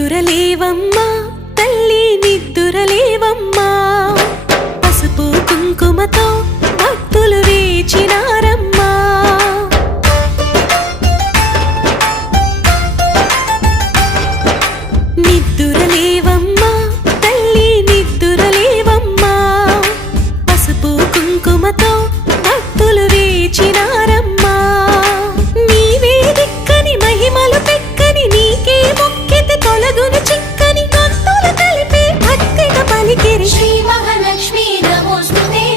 నిద్దురలేవమ్మా తల్లి నిద్దురలేవమ్మా. పసుపు కుంకుమతో శ్రీ మహాలక్ష్మి నమోస్తుతే